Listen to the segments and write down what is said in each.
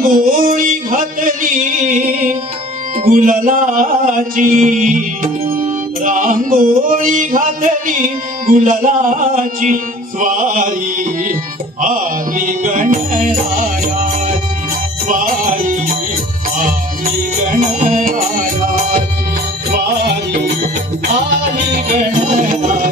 रांगोळी घातली गुलालाची, रांगोळी घातली गुलालाची, स्वारी आली गणरायाची, स्वारी आली गणरायाची, स्वारी आली गणरायाची.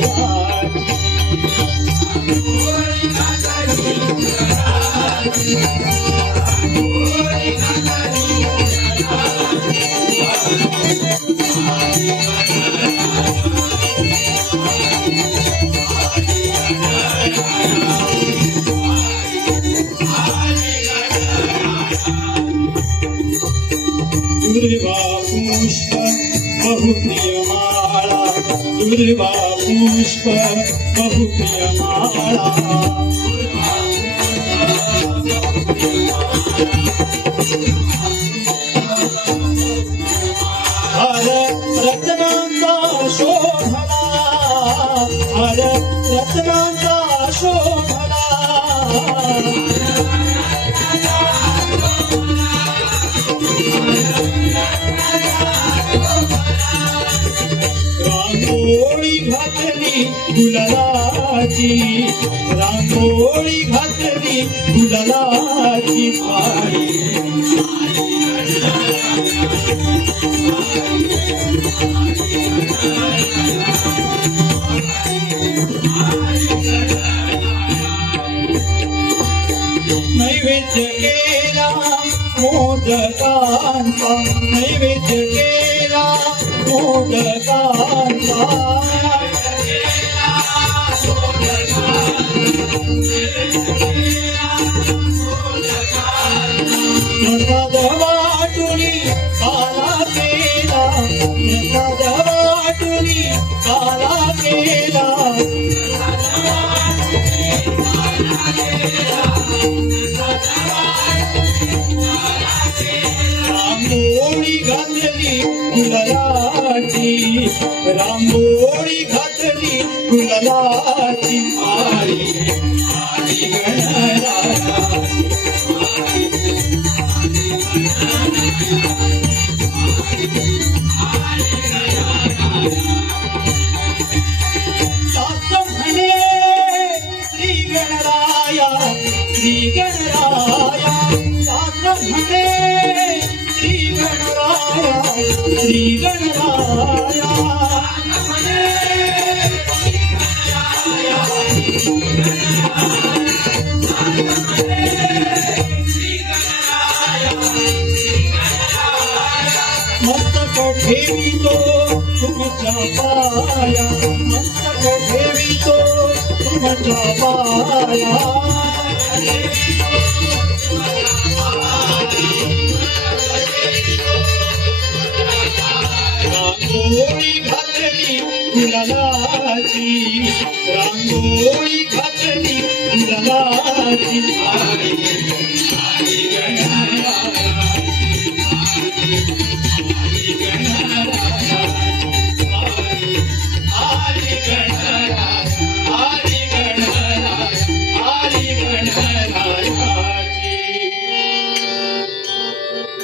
दुर्वा पुष्प बहुप्रियमाळा, दुर्वा पुष्प बहुप्रियमाळा, हर रत्नांचा शोभला, हर रत्नांचा शोभला, रांगोळी घातली गुलालाची, रांगोळी घातली गुलालाची, स्वारी नैवेद्य केला मोदकांचा, नैवेद्य केला मोदकांचा, प्रसाद वाटुनी काला केला, प्रसाद वाटुनी काला केला, रांगोळी घातली गुलालाची, रांगोळी घातली गुलालाची, आली आली गणरायाची, सात म्हणे श्री गणराया, श्री गणराया, सात म्हणे श्री गणराया, श्री गणराया, मस्तक ठेवितो तुमच्या पाया, मस्तक ठेवितो तुमच्या पाया, रांगोळी घातली गुलालाची, रांगोळी घातली गुलालाची, आली आली